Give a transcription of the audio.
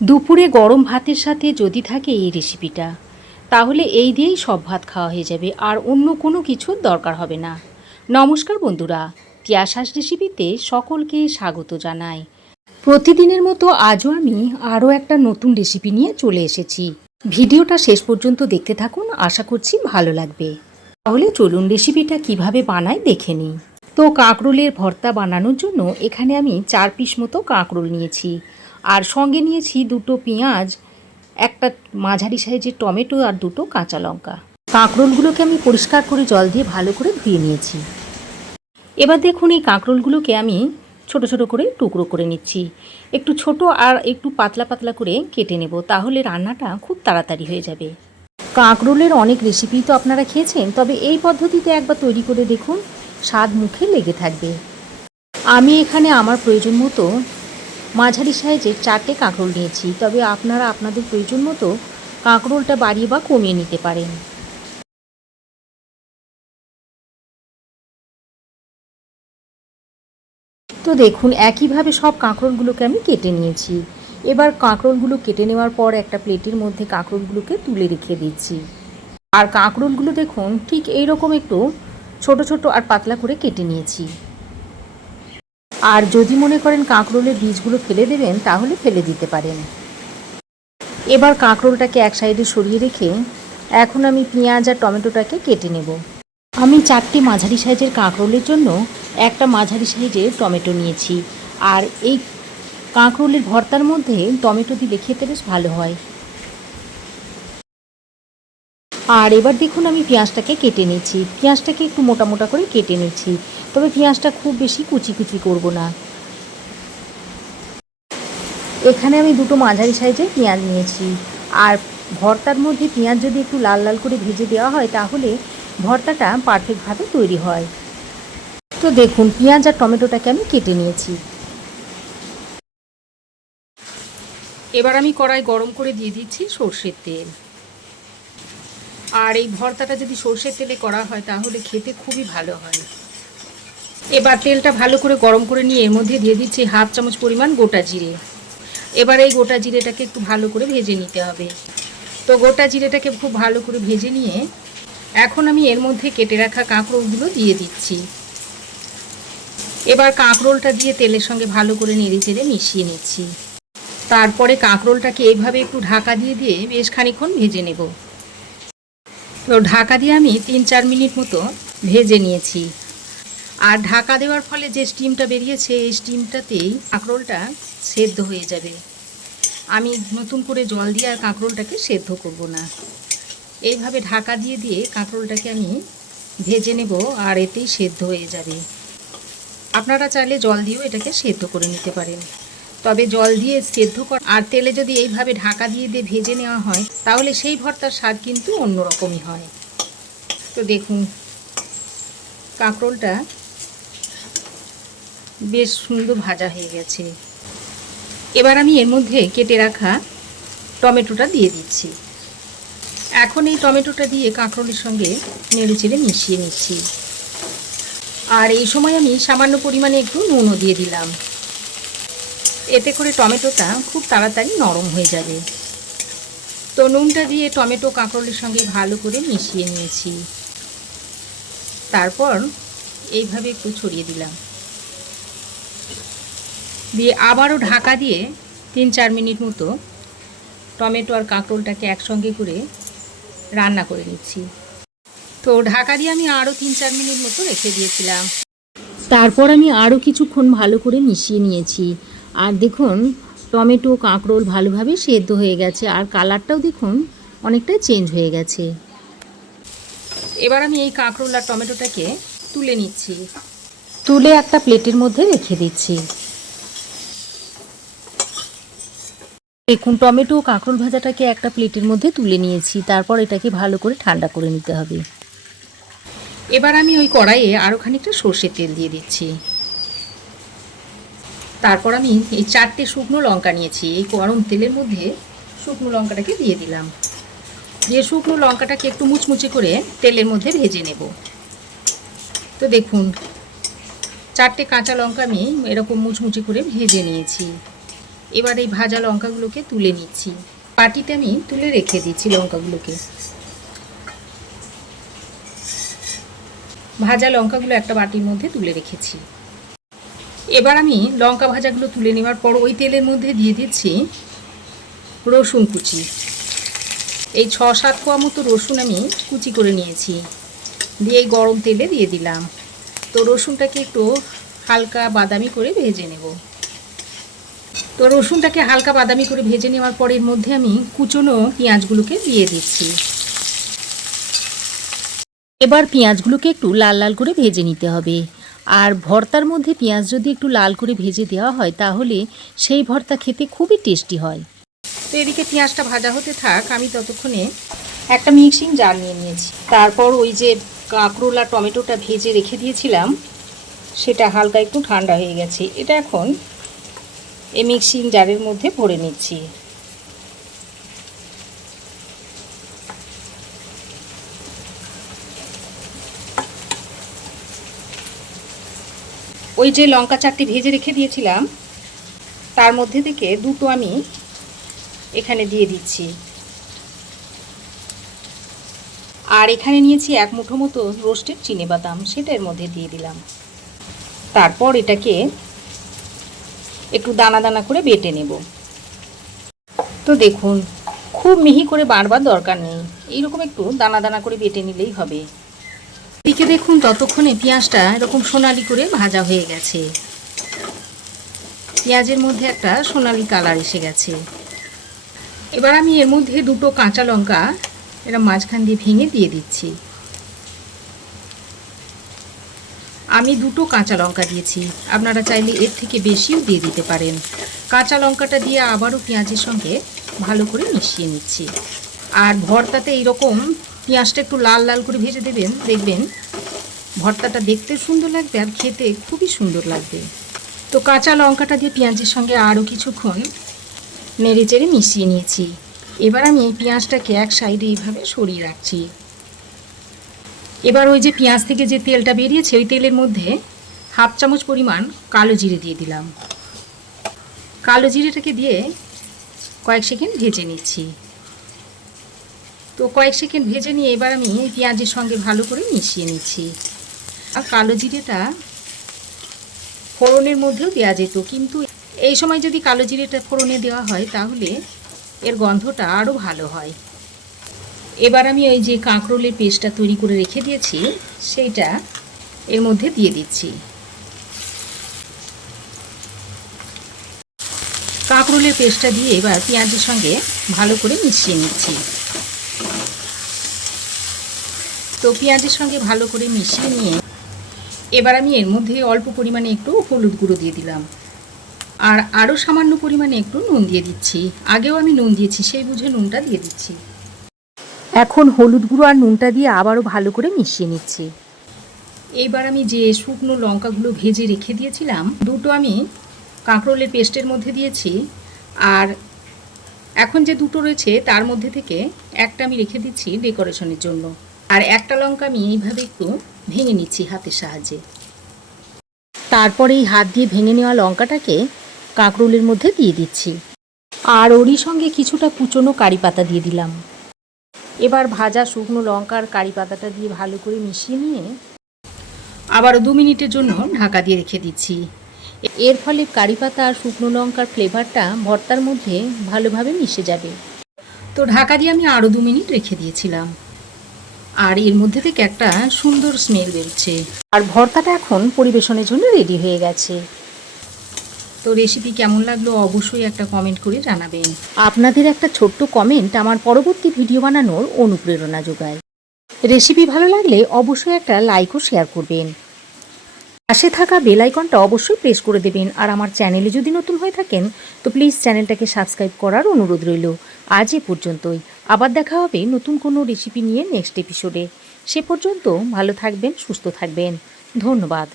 দুপুরে গরম ভাতের সাথে যদি থাকে এই রেসিপিটা, তাহলে এই দিয়েই সব ভাত খাওয়া হয়ে যাবে, আর অন্য কোনো কিছুর দরকার হবে না। নমস্কার বন্ধুরা, তিয়াশাস রেসিপিতে সকলকে স্বাগত জানাই। প্রতিদিনের মতো আজও আমি আরও একটা নতুন রেসিপি নিয়ে চলে এসেছি। ভিডিওটা শেষ পর্যন্ত দেখতে থাকুন, আশা করছি ভালো লাগবে। তাহলে চলুন রেসিপিটা কিভাবে বানাই দেখে নিই। তো কাঁকরোলের ভর্তা বানানোর জন্য এখানে আমি 4 পিস মতো কাঁকরোল নিয়েছি, আর সঙ্গে নিয়েছি 2টো পেঁয়াজ, একটা মাঝারি সাইজের টমেটো আর 2টো কাঁচা লঙ্কা। কাঁকরোলগুলোকে আমি পরিষ্কার করে জল দিয়ে ভালো করে ধুয়ে নিয়েছি। এবার দেখুন এই কাঁকরোলগুলোকে আমি ছোট ছোট করে টুকরো করে নিচ্ছি। একটু ছোট আর একটু পাতলা পাতলা করে কেটে নেব, তাহলে রান্নাটা খুব তাড়াতাড়ি হয়ে যাবে। কাঁকরোলের অনেক রেসিপি তো আপনারা খেয়েছেন, তবে এই পদ্ধতিতে একবার তৈরি করে দেখুন, স্বাদ মুখে লেগে থাকবে। আমি এখানে আমার প্রয়োজন মতো মাঝারি সাইজের 4টে কাঁকরোল নিয়েছি, তবে আপনারা আপনাদের প্রয়োজন মতো কাঁকরোলটা বাড়িয়ে বা কমিয়ে নিতে পারেন। তো দেখুন একইভাবে সব কাঁকরোলগুলোকে আমি কেটে নিয়েছি। এবার কাঁকরোলগুলো কেটে নেওয়ার পর একটা প্লেটের মধ্যে কাঁকরোলগুলোকে তুলে রেখে দিচ্ছি। আর কাঁকরোলগুলো দেখুন ঠিক এই রকম একটু ছোট ছোট আর পাতলা করে কেটে নিয়েছি। আর যদি মনে করেন কাঁকরোলের বীজগুলো ফেলে দেবেন, তাহলে ফেলে দিতে পারেন। এবার কাঁকরোলটাকে এক সাইডে সরিয়ে রেখে এখন আমি পেঁয়াজ আর টমেটোটাকে কেটে নেব। আমি 4টে মাঝারি সাইজের কাঁকরোলের জন্য একটা মাঝারি সাইজের টমেটো নিয়েছি, আর এই কাঁকরোলের ভর্তার মধ্যে টমেটো দিলে খেতে বেশ ভালো হয়। আর এবার দেখুন আমি পেঁয়াজটাকে কেটে নিচ্ছি। পেঁয়াজটাকে একটু মোটা মোটা করে কেটে নিচ্ছি, তবে পেঁয়াজটা খুব বেশি কুচি কুচি করব না। এখানে আমি 2টো মাঝারি সাইজের পেঁয়াজ নিয়েছি, আর ভর্তার মধ্যে পেঁয়াজ যদি একটু লাল লাল করে ভেজে দেওয়া হয়, তাহলে ভর্তাটা পারফেক্টভাবে তৈরি হয়। তো দেখুন পেঁয়াজ আর টমেটোটাকে আমি কেটে নিয়েছি। এবার আমি কড়াই গরম করে দিয়ে দিচ্ছি সর্ষের তেল। আর এই ভর্তাটা যদি সর্ষের তেলে করা হয়, তাহলে খেতে খুবই ভালো হয়। এবার তেলটা ভালো করে গরম করে নিয়ে এর মধ্যে দিয়ে দিচ্ছি 1/2 চামচ পরিমাণ গোটা জিরে। এবার এই গোটা জিরেটাকে একটু ভালো করে ভেজে নিতে হবে। তো গোটা জিরেটাকে খুব ভালো করে ভেজে নিয়ে এখন আমি এর মধ্যে কেটে রাখা কাঁকরোলগুলো দিয়ে দিচ্ছি। এবার কাঁকরোলটা দিয়ে তেলের সঙ্গে ভালো করে নেড়ে চেড়ে মিশিয়ে নিচ্ছি। তারপরে কাঁকরোলটাকে এইভাবে একটু ঢাকা দিয়ে দিয়ে বেশ খানিকক্ষণ ভেজে নেব। তো ঢাকা দিয়ে আমি 3-4 মিনিট মতো ভেজে নিয়েছি। আর ঢাকা দেওয়ার ফলে যে স্টিমটা বেরিয়েছে, এই স্টিমটাতেই কাঁকরোলটা সেদ্ধ হয়ে যাবে। আমি নতুন করে জল দিয়ে আর কাঁকরোলটাকে সেদ্ধ করব না। এইভাবে ঢাকা দিয়ে দিয়ে কাঁকরোলটাকে আমি ভেজে নেব, আর এতেই সেদ্ধ হয়ে যাবে। আপনারা চাইলে জল দিয়েও এটাকে সেদ্ধ করে নিতে পারেন, তবে জল দিয়ে সেদ্ধ করা আর তেলে যদি এইভাবে ঢাকা দিয়ে দিয়ে ভেজে নেওয়া হয়, তাহলে সেই ভর্তার স্বাদ কিন্তু অন্যরকমই হয়। তো দেখুন কাঁকরোলটা বেশ সুন্দর ভাজা হয়ে গেছে। এবার আমি এর মধ্যে কেটে রাখা টমেটোটা দিয়ে দিচ্ছি। এখন এই টমেটোটা দিয়ে কাঁকরোলের সঙ্গে নেড়ে চেড়ে মিশিয়ে নিচ্ছি। আর এই সময় আমি সামান্য পরিমাণে একটু নুনও দিয়ে দিলাম। এতে করে টমেটোটা খুব তাড়াতাড়ি নরম হয়ে যাবে। তো নুনটা দিয়ে টমেটো কাঁকরোলের সঙ্গে ভালো করে মিশিয়ে নিয়েছি। তারপর এইভাবে একটু ছড়িয়ে দিলাম, দিয়ে আবারও ঢাকা দিয়ে 3-4 মিনিট মতো টমেটো আর কাঁকরোলটাকে একসঙ্গে করে রান্না করে নিচ্ছি। তো ঢাকা দিয়ে আমি আরও 3-4 মিনিট মতো রেখে দিয়েছিলাম। তারপর আমি আরও কিছুক্ষণ ভালো করে মিশিয়ে নিয়েছি। আর দেখুন টমেটো কাঁকরোল ভালোভাবে সেদ্ধ হয়ে গেছে, আর কালারটাও দেখুন অনেকটাই চেঞ্জ হয়ে গেছে। এবার আমি এই কাঁকরোল আর টমেটোটাকে তুলে নিচ্ছি, তুলে একটা প্লেটের মধ্যে রেখে দিচ্ছি। দেখুন টমেটো ও কাঁকরোল ভাজাটাকে একটা প্লেটের মধ্যে তুলে নিয়েছি। তারপর এটাকে ভালো করে ঠান্ডা করে নিতে হবে। এবার আমি ওই কড়াইয়ে আরও খানিকটা সর্ষের তেল দিয়ে দিচ্ছি। তারপর আমি এই 4টে শুকনো লঙ্কা নিয়েছি, এই গরম তেলের মধ্যে শুকনো লঙ্কাটাকে দিয়ে দিলাম। দিয়ে শুকনো লঙ্কাটাকে একটু মুচমুচে করে তেলের মধ্যে ভেজে নেব। তো দেখুন 4টে কাঁচা লঙ্কা আমি এরকম মুচমুচে করে ভেজে নিয়েছি। এবার এই ভাজা লঙ্কাগুলোকে তুলে নিচ্ছি। বাটিতে আমি তুলে রেখে দিচ্ছি লঙ্কাগুলোকে। ভাজা লঙ্কাগুলো একটা বাটির মধ্যে তুলে রেখেছি। এবার আমি লঙ্কা ভাজাগুলো তুলে নেওয়ার পর ওই তেলের মধ্যে দিয়ে দিচ্ছি রসুন কুচি। এই 6-7 কোয়া মতো রসুন আমি কুচি করে নিয়েছি, দিয়ে গরম তেলে দিয়ে দিলাম। তো রসুনটাকে একটু হালকা বাদামি করে ভেজে নেব। তো রসুনটাকে হালকা বাদামি করে ভেজে নেওয়ার পর এর মধ্যে আমি কুচনো পেঁয়াজগুলোকে দিয়ে দিচ্ছি। এবার পেঁয়াজগুলোকে একটু লাল লাল করে ভেজে নিতে হবে। আর ভর্তার মধ্যে পেঁয়াজ যদি একটু লাল করে ভেজে দেওয়া হয় তাহলে সেই ভর্তা খেতে খুবই টেস্টি হয়। তো এদিকে পেঁয়াজটা ভাজা হতে থাক, আমি ততক্ষণে একটা মিক্সিং জার নিয়ে নিয়েছি। তারপর ওই যে কাঁকরোল আর টমেটোটা ভেজে রেখে দিয়েছিলাম সেটা হালকা একটু ঠান্ডা হয়ে গেছে। এটা এখন এই মিক্সিং জারের মধ্যে ভরে নিচ্ছি। ওই যে লঙ্কা 4টে ভেজে রেখে দিয়েছিলাম তার মধ্যে থেকে দুটো আমি এখানে দিয়ে দিচ্ছি। আর এখানে নিয়েছি 1 মুঠো মতো রোস্টেড চিনেবাদাম, সেটা এর মধ্যে দিয়ে দিলাম। তারপর এটাকে একটু দানা দানা করে বেটে নেব। তো দেখুন, খুব মিহি করে বাড়বার দরকার নেই, এইরকম একটু দানা দানা করে বেটে নিলেই হবে। এদিকে দেখুন ততক্ষণে পেঁয়াজটা এরকম সোনালি করে ভাজা হয়ে গেছে। পেঁয়াজের মধ্যে একটা সোনালি কালার এসে গেছে। এবার আমি এর মধ্যে দুটো কাঁচা লঙ্কা এরা মাঝখান দিয়ে ভেঙে দিয়ে দিচ্ছি। আমি দুটো কাঁচা লঙ্কা দিয়েছি, আপনারা চাইলে এর থেকে বেশিও দিয়ে দিতে পারেন। কাঁচা লঙ্কাটা দিয়ে আবারও পেঁয়াজের সঙ্গে ভালো করে মিশিয়ে নিচ্ছি। আর ভর্তাতে এইরকম পেঁয়াজটা একটু লাল লাল করে ভেজে দেবেন, দেখবেন ভর্তাটা দেখতে সুন্দর লাগবে আর খেতে খুবই সুন্দর লাগবে। তো কাঁচা লঙ্কাটা দিয়ে পেঁয়াজের সঙ্গে আরও কিছুক্ষণ নেড়ে চেড়ে মিশিয়ে নিয়েছি। এবার আমি এই পেঁয়াজটাকে এক সাইডে এইভাবে সরিয়ে রাখছি। এবার ওই যে পেঁয়াজ থেকে যে তেলটা বেরিয়েছে ওই তেলের মধ্যে 1/2 চামচ পরিমাণ কালো জিরে দিয়ে দিলাম। কালো জিরেটাকে দিয়ে কয়েক সেকেন্ড ভেজে নিচ্ছি। তো কয়েক সেকেন্ড ভেজে নিয়ে এবার আমি এই পেঁয়াজের সঙ্গে ভালো করে মিশিয়ে নিচ্ছি। আর কালো জিরেটা ফোড়নের মধ্যেও দেওয়া যেত, কিন্তু এই সময় যদি কালো জিরেটা ফোড়নে দেওয়া হয় তাহলে এর গন্ধটা আরও ভালো হয়। এবার আমি ওই যে কাঁকরোলের পেস্টটা তৈরি করে রেখে দিয়েছি সেইটা এর মধ্যে দিয়ে দিচ্ছি। কাঁকরোলের পেস্টটা দিয়ে এবার পেঁয়াজের সঙ্গে ভালো করে মিশিয়ে নিচ্ছি। তো পেঁয়াজের সঙ্গে ভালো করে মিশিয়ে নিয়ে এবার আমি এর মধ্যে অল্প পরিমাণে একটু হলুদ গুঁড়ো দিয়ে দিলাম। আর আরও সামান্য পরিমাণে একটু নুন দিয়ে দিচ্ছি। আগেও আমি নুন দিয়েছি, সেই বুঝে নুনটা দিয়ে দিচ্ছি। এখন হলুদ গুঁড়ো আর নুনটা দিয়ে আবারও ভালো করে মিশিয়ে নিচ্ছি। এইবার আমি যে শুকনো লঙ্কাগুলো ভেজে রেখে দিয়েছিলাম দুটো আমি কাঁকরোলের পেস্টের মধ্যে দিয়েছি। আর এখন যে দুটো রয়েছে তার মধ্যে থেকে একটা আমি রেখে দিচ্ছি ডেকোরেশনের জন্য। আর একটা লঙ্কা আমি এইভাবে একটু ভেঙে নিচ্ছি হাতের সাহায্যে। তারপর এই হাত দিয়ে ভেঙে নেওয়া লঙ্কাটাকে কাঁকরোলের মধ্যে দিয়ে দিচ্ছি। আর ওরই সঙ্গে কিছুটা কুচনো কারি পাতা দিয়ে দিলাম। এবার ভাজা শুকনো লঙ্কার কারি পাতাটা দিয়ে ভালো করে মিশিয়ে নিয়ে আবারও 2 মিনিটের জন্য ঢাকা দিয়ে রেখে দিচ্ছি। এর ফলে কারি পাতা আর শুকনো লঙ্কার ফ্লেভারটা ভর্তার মধ্যে ভালোভাবে মিশে যাবে। তো ঢাকা দিয়ে আমি আরও 2 মিনিট রেখে দিয়েছিলাম। আর এর মধ্যে থেকে একটা সুন্দর স্মেল বেরোচ্ছে। আর ভর্তাটা এখন পরিবেশনের জন্য রেডি হয়ে গেছে। তো রেসিপি কেমন লাগলো অবশ্যই একটা কমেন্ট করে জানাবেন। আপনাদের একটা ছোট্ট কমেন্ট আমার পরবর্তী ভিডিও বানানোর অনুপ্রেরণা যোগায়। রেসিপি ভালো লাগলে অবশ্যই একটা লাইক ও শেয়ার করবেন। পাশে থাকা বেল আইকনটা অবশ্যই প্রেস করে দেবেন। আর আমার চ্যানেলে যদি নতুন হয়ে থাকেন তো প্লিজ চ্যানেলটাকে সাবস্ক্রাইব করার অনুরোধ রইল। আজ এ পর্যন্তই। আবার দেখা হবে নতুন কোনো রেসিপি নিয়ে নেক্সট এপিসোডে। সে পর্যন্ত ভালো থাকবেন, সুস্থ থাকবেন। ধন্যবাদ।